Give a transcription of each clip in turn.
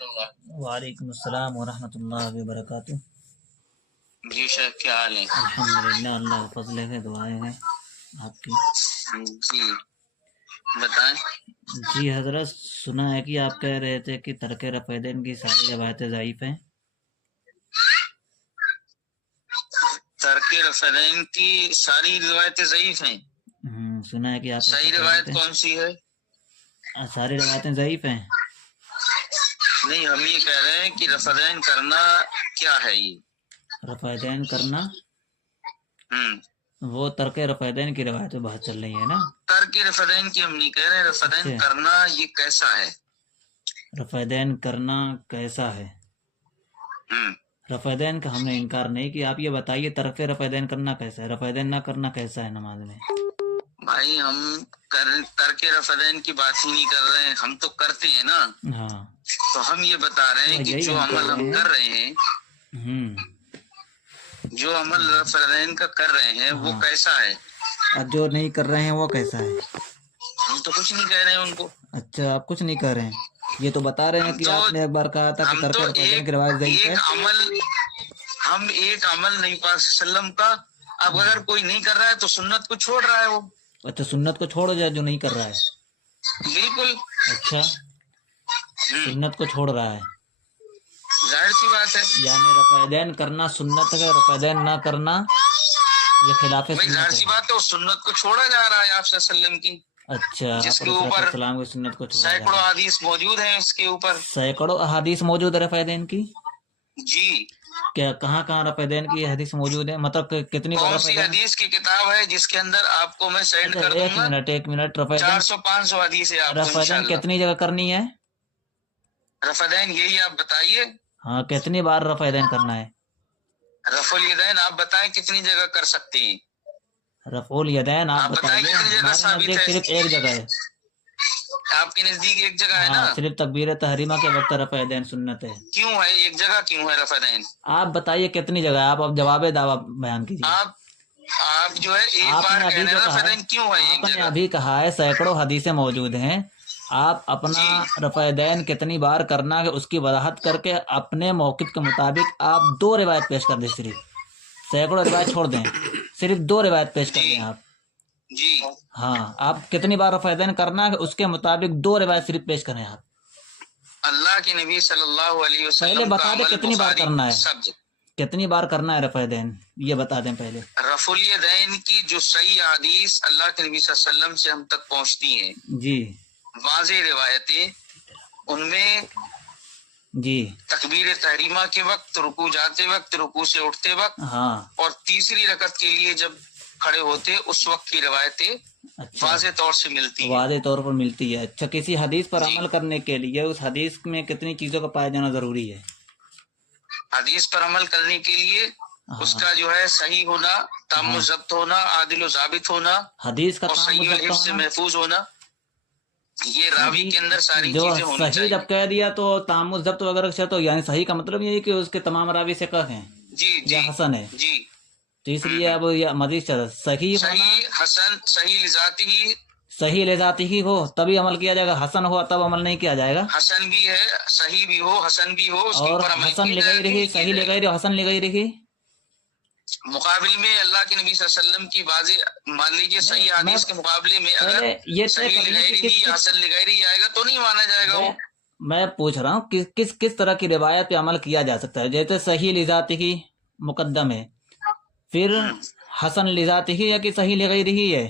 وعلیکم السلام ورحمۃ اللہ وبرکاتہ۔ جی شیخ، کیا حال ہے؟ الحمدللہ، اللہ کا فضل ہے، دعائیں ہیں آپ کی۔ جی بتائیں۔ جی حضرت، سنا ہے کہ آپ کہہ رہے تھے کہ ترک رفع دین کی ساری روایتیں ضعیف ہیں۔ ترک رفع دین کی ساری روایتیں ضعیف ہیں؟ سنا ہے کہ آپ صحیح روایت کون سی ہے؟ ساری روایتیں ضعیف ہیں؟ نہیں، ہم یہ کہہ رہے ہیں کہ رفع دین کرنا کیا ہے؟ یہ رفع دین کرنا وہ ترک رفع دین کی روایتیں بہت چل رہی ہیں نا۔ ترک رفع دین کی ہم نہیں کہہ رہے، رفع دین کرنا یہ کیسا ہے؟ رفع دین کرنا کیسا ہے؟ رفع دین کا ہم نے انکار نہیں کیا، آپ یہ بتائیے ترک رفع دین کرنا کیسا ہے، رفع دین نہ کرنا کیسا ہے نماز میں؟ بھائی ہم ترک رفع دین کی بات ہی نہیں کر رہے ہیں، ہم تو کرتے ہیں نا۔ ہاں، تو ہم یہ بتا رہے ہیں کہ جو عمل ہم کر رہے ہیں، جو عمل رفع دین کا کر رہے ہیں وہ کیسا ہے، اور جو نہیں کر رہے ہیں وہ کیسا ہے؟ ہم تو کچھ نہیں کہہ رہے ہیں ان کو۔ اچھا، آپ کچھ نہیں کہہ رہے ہیں، یہ تو بتا رہے ہیں کہ آپ نے ایک بار کہا تھا کہ ترک رفع دین کی روایت ضعیف ہے۔ ہم ایک عمل نبی پاک صلی اللہ علیہ وسلم کا، اب اگر کوئی نہیں کر رہا ہے تو سنت کو چھوڑ رہا ہے وہ۔ اچھا، سنت کو چھوڑ جائے جو نہیں کر رہا ہے؟ بالکل۔ اچھا، سنت کو چھوڑ رہا ہے، ظاہر سی بات ہے۔ یعنی رفع دین کرنا سنت ہے، رفع دین نہ کرنا یہ خلاف سنت ہے۔ ظاہر سی بات ہے، اس سنت کو چھوڑا جا رہا ہے آپ صلی اللہ علیہ وسلم کی، اچھا، جس کے اوپر السلام کی سنت کو چھوڑا سینکڑوں احادیث موجود ہیں، اس کے اوپر سینکڑوں احادیث موجود ہے رفع دین کی۔ جی، کیا کہاں کہاں رفع دین کی حدیث موجود ہے؟ مطلب کتنی بار کون سی حدیث کی کتاب ہے جس کے اندر آپ کو میں سینڈ کر دوں گا؟ ایک منٹ، رفع دین 400-500 حدیث ہے آپ کو رفع دین انشاءاللہ۔ کتنی جگہ کرنی ہے؟ رفع دین یہی آپ بتائیے، ہاں، کتنی بار رفع دین کرنا ہے؟ رفع الیدین آپ بتائیں کتنی جگہ کر سکتے ہیں؟ رفع الیدین آپ بتائیں بتائیے، کتنی جگہ ثابت ہے؟ صرف ایک جگہ ہے، آپ کے نزدیک ایک جگہ ہے نا؟ صرف تکبیر تحریمہ کے وقت رفع دین سنت ہے۔ کیوں ہے ایک جگہ، کیوں ہے رفع دین؟ آپ بتائیے کتنی جگہ ہے، آپ اب جواب دعویٰ بیان کیجیے۔ آپ جو ہے ایک بار کہہ رہے ہیں رفع دین کیوں ہے ایک آپ نے جگہ؟ ابھی کہا ہے سینکڑوں حدیثیں موجود ہیں، آپ اپنا رفع دین کتنی بار کرنا ہے اس کی وضاحت کر کے اپنے موقف کے مطابق آپ 2 روایت پیش کر دیں، صرف سینکڑوں روایت چھوڑ دیں، صرف 2 روایت پیش کر دیں آپ۔ جی ہاں، آپ کتنی بار رفع دین کرنا ہے اس کے مطابق 2 روایت صرف پیش کریں آپ۔ اللہ کے نبی صلی اللہ علیہ وسلم پہلے بتا دیں کتنی بار کرنا ہے، سبجیکٹ کتنی بار کرنا ہے رفع دین، یہ بتا دیں پہلے۔ رفع الیدین کی جو صحیح حدیث اللہ کے نبی صلی اللہ علیہ وسلم سے ہم تک پہنچتی ہیں، جی واضح روایتیں، ان میں جی تکبیر تحریمہ کے وقت، رکوع جاتے وقت، رکوع سے اٹھتے وقت، ہاں، اور تیسری رکعت کے لیے جب کھڑے ہوتے اس وقت کی روایتیں واضح طور سے ملتی ہیں، واضح طور پر ملتی ہے۔ اچھا، کسی حدیث پر عمل کرنے کے لیے اس حدیث میں کتنی چیزوں کا پایا جانا ضروری ہے؟ حدیث پر عمل کرنے کے لیے اس کا جو ہے صحیح ہونا، تام و ضبط ہونا، عادل و ضابط ہونا، حدیث کا اور صحیح الحفظ سے محفوظ ہونا، یہ راوی کے اندر ساری جو چیزیں ہونی صحیح چاہیے۔ جب کہہ دیا تو تام و ضبط وغیرہ سے، تو یعنی صحیح کا مطلب یہ ہے کہ اس کے تمام راوی سے کہ ہیں جی یا حسن ہے، جی، تو اس لیے اب یہ مزید صحیح ہونا، حسن، صحیح لذاتی ہی، صحیح لذاتی ہی ہو تبھی عمل کیا جائے گا، حسن ہو تب عمل نہیں کیا جائے گا، حسن بھی ہے، صحیح بھی ہو، حسن بھی ہو، اس کے اور اوپر عمل حسن کیا لگائی رہی، جائے صحیح لگائی رہی، حسن لگائی رہی۔ مقابل میں اللہ کے نبی صلی اللہ علیہ وسلم کی واضح، مان لیجیے صحیح حدیث کے مقابلے میں اگر یہ صحیح لگائی رہی یا حسن لگائی رہی آئے گا تو نہیں مانا جائے گا وہ۔ میں پوچھ رہا ہوں کس طرح کی روایت پہ عمل کیا جا سکتا ہے؟ جیسے صحیح لذاتی ہی مقدم ہے، پھر حسن لذاتی ہی یا کہ صحیح لغیر ہی ہے،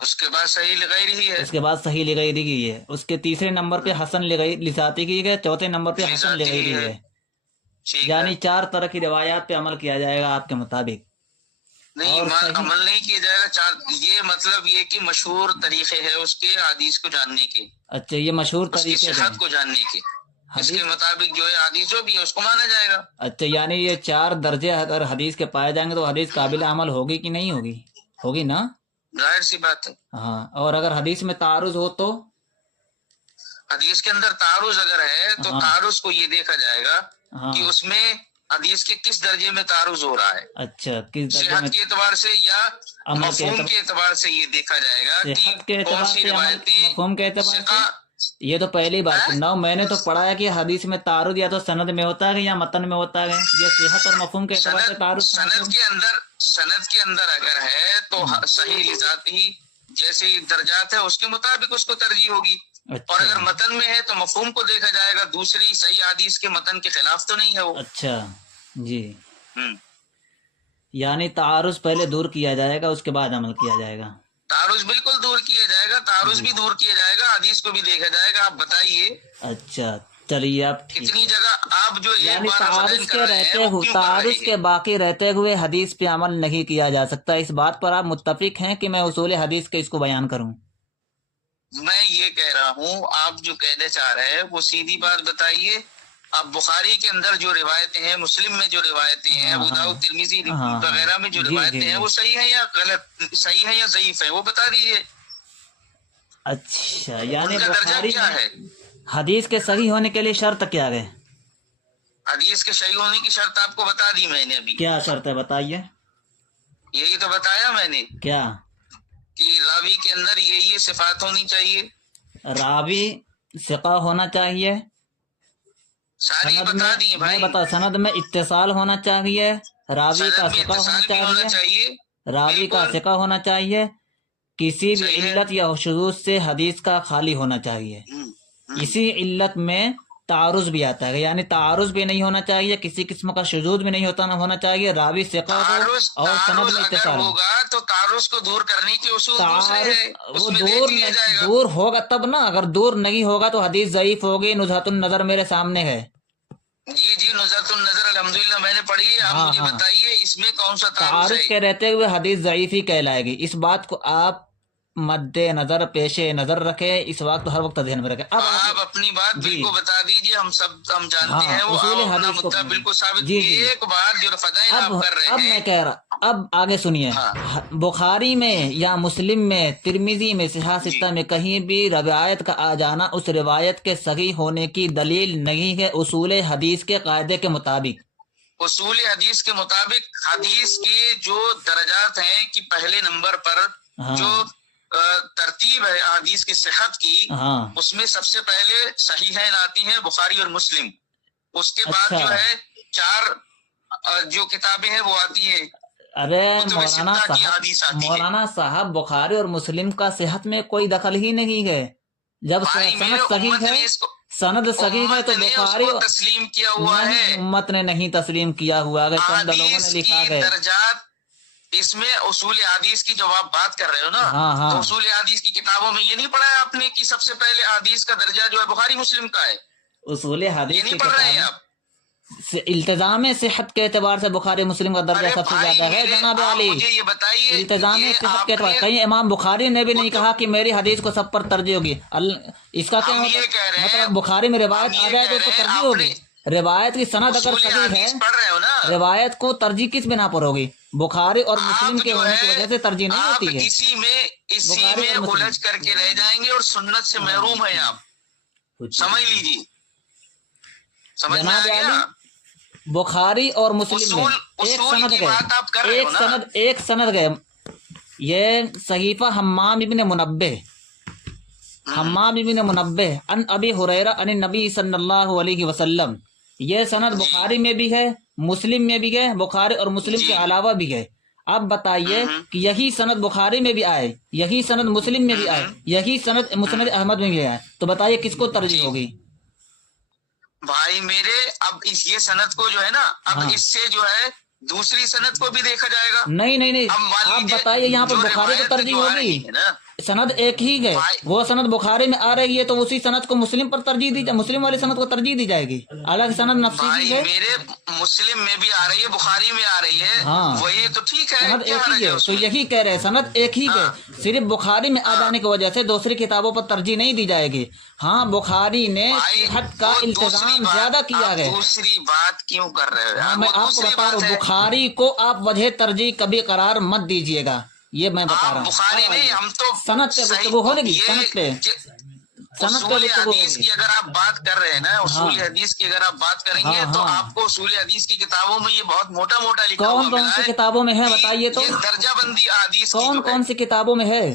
اس کے بعد صحیح لغیر ہی ہے، اس کے بعد صحیح لغیر ہی ہے، اس کے تیسرے نمبر پہ حسن لذاتی ہی ہے، چوتھے نمبر پہ حسن لغیر ہی ہے، یعنی 4 طرح کی روایات پہ عمل کیا جائے گا آپ کے مطابق؟ نہیں، عمل نہیں کیا جائے گا، یہ مطلب یہ کہ مشہور طریقے ہے اس کے حدیث کو جاننے کے۔ اچھا، یہ مشہور طریقے اس کی صحت کو جاننے کے، اس کے مطابق جو ہے حدیث جو بھی ہے اس کو مانا جائے گا۔ اچھا، یعنی یہ 4 درجے اگر حدیث کے پائے جائیں گے تو حدیث قابل عمل ہوگی کہ نہیں ہوگی؟ ہوگی نا؟ ظاہر سی بات ہے۔ ہاں، اور اگر حدیث میں تعارض ہو تو؟ حدیث کے اندر تعارض اگر ہے تو تعارض کو یہ دیکھا جائے گا کہ اس میں حدیث کے کس درجے میں تعارض ہو رہا ہے۔ اچھا، کس درجے صحت میں؟ کے اعتبار سے یا مفہوم کے اعتبار سے یہ دیکھا جائے گا کہ کون سی روایتیں یہ تو پہلی بات سننا ہوں، میں نے تو پڑھا ہے کہ حدیث میں تعارض یا تو سند میں ہوتا ہے یا متن میں ہوتا ہے، یہ صحت اور مفہوم کے اعتبار سے تعارض سند کے اندر اگر ہے تو صحیح لذات ہی جیسے درجات ہے اس کے مطابق اس کو ترجیح ہوگی، اور اگر متن میں ہے تو مفہوم کو دیکھا جائے گا، دوسری صحیح حدیث کے متن کے خلاف تو نہیں ہے وہ۔ اچھا جی، یعنی تعارض پہلے دور کیا جائے گا، اس کے بعد عمل کیا جائے گا۔ تعارض بالکل دور کیا جائے گا، تعارض بھی دور کیا جائے گا، حدیث کو بھی دیکھا جائے گا۔ آپ بتائیے اچھا چلیے، آپ کتنی جگہ آپ جو ایک بار تعارض کے رہتے ہوئے، تعارض کے باقی رہتے ہوئے حدیث پہ عمل نہیں کیا جا سکتا، اس بات پر آپ متفق ہیں کہ میں اصول حدیث کے اس کو بیان کروں؟ میں یہ کہہ رہا ہوں، آپ جو کہنا چاہ رہے ہیں وہ سیدھی بات بتائیے۔ اب بخاری کے اندر جو روایتیں ہیں، مسلم میں جو روایتیں ہیں، ابو داؤد ترمذی وغیرہ میں جو روایتیں ہیں وہ صحیح ہیں یا غلط، صحیح ہیں یا ضعیف ہیں، وہ بتا دیجیے۔ اچھا، یعنی ان کا درجہ کیا ہے؟ حدیث کے صحیح ہونے کے لیے شرط کیا ہے؟ حدیث کے صحیح ہونے کی شرط آپ کو بتا دی میں نے ابھی۔ کیا شرط ہے بتائیے؟ یہی تو بتایا میں نے، کیا کہ راوی کے اندر یہ صفات ہونی چاہیے، راوی ثقہ ہونا چاہیے، ساری بتا دی بھائی، بتا سند میں اتصال ہونا چاہیے، راوی کا ثقہ ہونا چاہیے، راوی کا ثقہ ہونا چاہیے، کسی بھی علت یا شذوذ سے حدیث کا خالی ہونا چاہیے۔ اسی علت میں تعارض بھی آتا ہے، یعنی تعارض بھی نہیں ہونا چاہیے، کسی قسم کا شذوذ بھی نہیں ہونا چاہیے، راوی ثقہ ہو اور سند میں اتصال ہوگا تو تعارض کو دور کرنے کے اصول وہ دور ہوگا تب نا، اگر دور نہیں ہوگا تو حدیث ضعیف ہوگی۔ نزہۃ النظر میرے سامنے ہے۔ جی نزہۃ النظر الحمدللہ میں نے پڑھی ہے، آپ مجھے بتائیے اس میں کون سا تعارض کے رہتے ہوئے حدیث ضعیف ہی کہلائے گی، اس بات کو آپ مد نظر پیش نظر رکھیں، اس وقت ہر وقت ذہن میں رکھیں۔ اب آپ اپنی بات بالکل بتا دیجئے، ہم جانتے ہیں وہ اپنا مدعا بالکل ثابت، ایک بات جو فدائیں آپ کر رہے ہیں۔ اب میں کہہ رہا، اب آگے سنیے، بخاری میں یا مسلم میں، ترمذی میں، صحیح ستہ میں کہیں بھی روایت کا آ جانا اس روایت کے صحیح ہونے کی دلیل نہیں ہے اصول حدیث کے قاعدے کے مطابق۔ اصول حدیث کے مطابق حدیث کے جو درجات ہیں کہ پہلے نمبر پر جو ترتیب ہے حدیث کی صحت کی، اس میں سب سے پہلے صحیحین آتی ہیں، بخاری اور مسلم، اس کے بعد جو ہے 4 جو کتابیں ہیں وہ آتی ہیں۔ ارے مولانا صاحب، بخاری اور مسلم کا صحت میں کوئی دخل ہی نہیں ہے، جب سند صحیح ہے، سند صحیح ہے تو بخاری تسلیم کیا ہوا ہے، امت نے نہیں تسلیم کیا ہوا، اگر چند لوگوں نے لکھا ہے۔ درجات اس میں اصول حدیث کی جب آپ بات کر رہے ہو نا، تو اصول حدیث کی کتابوں میں یہ نہیں پڑھا ہے آپ نے کہ سب سے پہلے حدیث کا درجہ جو ہے بخاری مسلم کا ہے؟ اصول حدیث نہیں پڑھ رہے ہیں آپ؟ التزام صحت کے اعتبار سے بخاری مسلم کا درجہ سب سے زیادہ ہے جناب علی۔ مجھے یہ بتائیے، التزام صحت کے اعتبار، کہیں امام بخاری نے بھی نہیں کہا کہ میری حدیث کو سب پر ترجیح ہوگی، اس کا کیا مطلب؟ بخاری میں روایت آ جائے تو اس کو ترجیح ہوگی، روایت کی سند اگر صحیح ہے، روایت کو ترجیح کس بنا پر ہوگی؟ بخاری اور مسلم کے ہونے کی وجہ سے ترجیح نہیں ہوتی ہے۔ اسی میں الجھ کر کے رہ جائیں گے اور سنت سے محروم ہیں آپ، سمجھ لیجیے، سمجھ میں آ گیا؟ بخاری اور مسلم میں ایک سند گئے، یہ صحیفہ حمام ابن منبہ ان ابی ہریرہ ان النبی صلی اللہ علیہ وسلم، یہ سند بخاری میں بھی ہے، مسلم میں بھی ہے، بخاری اور مسلم کے علاوہ بھی ہے۔ اب بتائیے کہ یہی سند بخاری میں بھی آئے، یہی سند مسلم میں بھی آئے، یہی سند مسند احمد میں بھی آئے، تو بتائیے کس کو ترجیح ہوگی؟ بھائی میرے، اب یہ سند کو جو ہے نا، اب اس سے جو ہے دوسری سند کو بھی دیکھا جائے گا۔ نہیں، آپ بتائیے یہاں پر بخاری کو ترجیح ہوگی؟ سند ایک ہی ہے، وہ سند بخاری میں آ رہی ہے تو اسی سند کو مسلم پر ترجیح دی جائے، مسلم والی سند کو ترجیح دی جائے گی، الگ سند نفسی ہے۔ میرے مسلم میں بھی آ رہی ہے، بخاری میں آ رہی ہے، وہی تو ٹھیک ہے، سند ایک ہی ہے، تو یہی کہہ رہے ہیں سند ایک ہی ہے، صرف بخاری میں آ جانے کی وجہ سے دوسری کتابوں پر ترجیح نہیں دی جائے گی۔ ہاں بخاری نے صحت کا التزام زیادہ کیا ہے۔ دوسری بات کیوں کر رہے ہو؟ میں آپ کو بتا رہا ہوں، بخاری کو آپ وجہ ترجیح کبھی قرار مت دیجیے گا، یہ میں بتا رہا ہوں۔ بخاری نہیں، ہم تو سند پہ گفتگو ہونے گی، سند پہ اصول حدیث کی اگر آپ بات کر رہے ہیں نا، اصول حدیث کی اگر آپ بات کریں گے تو آپ کو اصول حدیث کی کتابوں میں یہ بہت موٹا موٹا لکھا ہوا کون سی کتابوں میں ہے بتائیے تو، درجہ بندی حدیث کون سی کتابوں میں ہے؟